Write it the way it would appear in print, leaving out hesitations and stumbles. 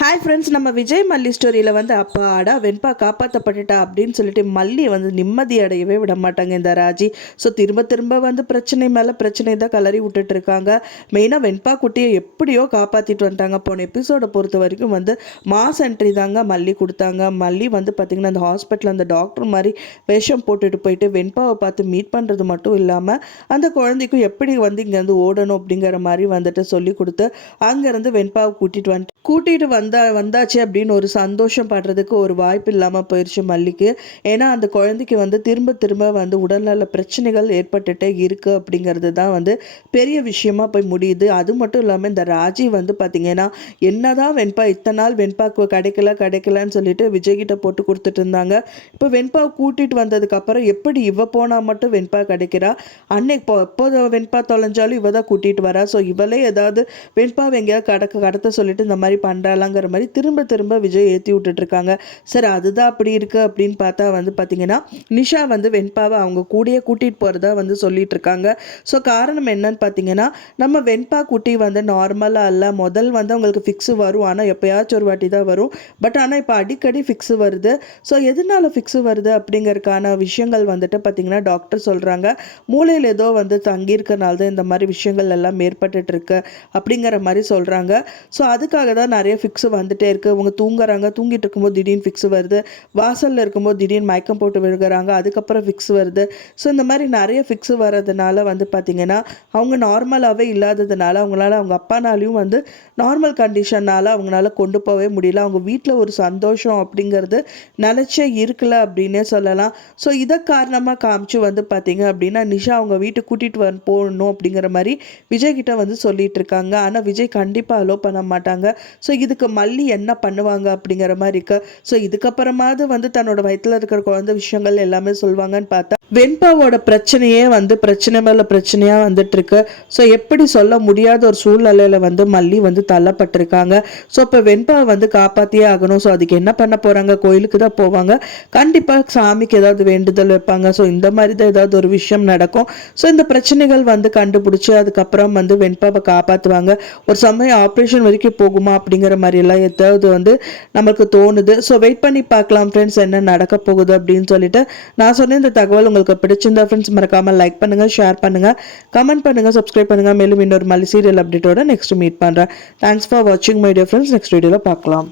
Hi friends, நம்ம விஜய் மல்லி ஸ்டோரியில் வந்து அப்பாடா வெண்பா காப்பாற்றப்பட்டுட்டா அப்படின்னு சொல்லிட்டு மல்லி வந்து நிம்மதி அடையவே விட மாட்டாங்க இந்த ராஜி. ஸோ திரும்ப திரும்ப வந்து பிரச்சனை மேலே பிரச்சனை தான் கலறி விட்டுட்டு இருக்காங்க. மெயினாக வெண்பா குட்டியை எப்படியோ காப்பாற்றிட்டு வந்துட்டாங்க. போன எபிசோடை பொறுத்த வரைக்கும் வந்து மாஸ் என்ட்ரி தாங்க மல்லி கொடுத்தாங்க. மல்லி வந்து பார்த்திங்கன்னா அந்த ஹாஸ்பிட்டலில் அந்த டாக்டர் மாதிரி வேஷம் போட்டுட்டு போயிட்டு வெண்பாவை பார்த்து மீட் பண்ணுறது மட்டும் இல்லாமல் அந்த குழந்தைக்கும் எப்படி வந்து இங்கேருந்து ஓடணும் அப்படிங்கிற மாதிரி வந்துட்டு சொல்லி கொடுத்து அங்கேருந்து வெண்பாவை கூட்டிகிட்டு வந்தாச்சு அப்படின்னு ஒரு சந்தோஷம் படுறதுக்கு ஒரு வாய்ப்பு இல்லாமல் போயிடுச்சு மல்லிக்கு. ஏன்னா அந்த குழந்தைக்கு வந்து திரும்ப திரும்ப வந்து உடல்நல பிரச்சனைகள் ஏற்பட்டுட்டே இருக்குது அப்படிங்கிறது தான் வந்து பெரிய விஷயமா போய் முடியுது. அது மட்டும் இல்லாமல் இந்த ராஜி வந்து பார்த்திங்கன்னா என்னதான் வெண்பா இத்தனை நாள் வெண்பாக்கு கிடைக்கலன்னு சொல்லிட்டு விஜய்கிட்ட போட்டு கொடுத்துட்டு இருந்தாங்க. இப்போ வெண்பாவை கூட்டிகிட்டு வந்ததுக்கப்புறம் எப்படி இவ போனால் மட்டும் வெண்பா கிடைக்கிறா, அன்னைக்கு எப்போது வெண்பா தொலைஞ்சாலும் இவ தான் கூட்டிகிட்டு வரா. ஸோ இவளே ஏதாவது வெண்பாவை எங்கேயாவது கடத்த சொல்லிட்டு இந்த மாதிரி பண்ணுறாளாங்கிற மாதிரி திரும்ப திரும்ப விஜய் ஏற்றி விட்டுட்ருக்காங்க. சார் அதுதான் அப்படி இருக்குது அப்படின்னு பார்த்தா வந்து பார்த்திங்கன்னா நிஷா வந்து வெண்பாவை அவங்க கூடயே கூட்டிகிட்டு போகிறதா வந்து சொல்லிட்டு இருக்காங்க. ஸோ காரணம் என்னன்னு பார்த்தீங்கன்னா நம்ம வெண்பா குட்டி வந்து நார்மலாக இல்லை, முதல் வந்து அவங்களுக்கு ஃபிக்ஸு வரும், ஆனால் எப்போயாச்சும் ஒரு வாட்டி தான் வரும். பட் ஆனால் இப்போ அடிக்கடி ஃபிக்ஸு வருது. ஸோ எதனால ஃபிக்ஸு வருது அப்படிங்கிறதுக்கான விஷயங்கள் வந்துட்டு பார்த்திங்கன்னா டாக்டர் சொல்கிறாங்க மூளையில் ஏதோ வந்து தங்கியிருக்கனால தான் இந்த மாதிரி விஷயங்கள் எல்லாம் ஏற்பட்டுருக்கு அப்படிங்கிற மாதிரி சொல்கிறாங்க. ஸோ அதுக்காக தான் நிறைய ஃபிக்ஸு வந்துட்டே இருக்குது. அவங்க தூங்கிட்டு இருக்கும்போது திடீர்னு ஃபிக்ஸ் வருது, வாசலில் இருக்கும்போது திடீர்னு மயக்கம் போட்டு விழுகிறாங்க, அதுக்கப்புறம் ஃபிக்ஸ் வருது. ஸோ இந்த மாதிரி நிறைய ஃபிக்ஸ் வர்றதுனால வந்து பார்த்திங்கன்னா அவங்க நார்மலாகவே இல்லாததுனால அவங்களால அவங்க அப்பானாலையும் வந்து நார்மல் கண்டிஷனால் அவங்களால கொண்டு போகவே முடியல. அவங்க வீட்டில் ஒரு சந்தோஷம் அப்படிங்கிறது நினச்சே இருக்கல அப்படின்னே சொல்லலாம். ஸோ இதை காரணமாக காமிச்சு வந்து பார்த்திங்க அப்படின்னா நிஷா அவங்க வீட்டுக்கு கூட்டிகிட்டு போகணும் அப்படிங்கிற மாதிரி விஜய் கிட்ட வந்து சொல்லிட்டு இருக்காங்க. ஆனால் விஜய் கண்டிப்பாக அலோ பண்ண மாட்டாங்க. ஸோ இதுக்கு மல்லி என்ன பண்ணுவாங்க அப்படிங்கிற மாதிரி இருக்கு. ஸோ இதுக்கப்புறமாவது வந்து தன்னோட வயிற்றுல இருக்கிற குழந்தை விஷயங்கள் எல்லாமே சொல்லுவாங்கன்னு பார்த்தா வெண்பாவோட பிரச்சனையே வந்து பிரச்சனை மேல பிரச்சனையா வந்துட்டு இருக்கு. ஸோ எப்படி சொல்ல முடியாத ஒரு சூழ்நிலையில வந்து மல்லி வந்து தள்ளப்பட்டிருக்காங்க. ஸோ இப்போ வெண்பாவை வந்து காப்பாத்தியே ஆகணும். ஸோ அதுக்கு என்ன பண்ண போறாங்க, கோயிலுக்கு தான் போவாங்க, கண்டிப்பா சாமிக்கு ஏதாவது வேண்டுதல் வைப்பாங்க. ஸோ இந்த மாதிரி தான் ஏதாவது ஒரு விஷயம் நடக்கும். ஸோ இந்த பிரச்சனைகள் வந்து கண்டுபிடிச்சு அதுக்கப்புறம் வந்து வெண்பாவை காப்பாற்றுவாங்க. ஒரு சமயம் ஆப்ரேஷன் வரைக்கும் போகுமா அப்படிங்கிற மாதிரி எல்லாம் ஏதாவது வந்து நமக்கு தோணுது. ஸோ வெயிட் பண்ணி பார்க்கலாம் ஃப்ரெண்ட்ஸ் என்ன நடக்க போகுது அப்படின்னு சொல்லிட்டு. நான் சொன்ன இந்த தகவல் உங்களுக்கு பிடிச்சிருந்தா ஃப்ரெண்ட்ஸ் மறக்காம லைக் பண்ணுங்க, ஷேர் பண்ணுங்க, கமெண்ட் பண்ணுங்க, சப்ஸ்கிரைப் பண்ணுங்க. மேலும் இன்னொரு மல்லி சீரியல் அப்டேட்டோட நெக்ஸ்ட் மீட் பண்றேன். தேங்க்ஸ் ஃபார் வாட்சிங் மை டியர் ஃப்ரெண்ட்ஸ். நெக்ஸ்ட் வீடியோல பார்க்கலாம்.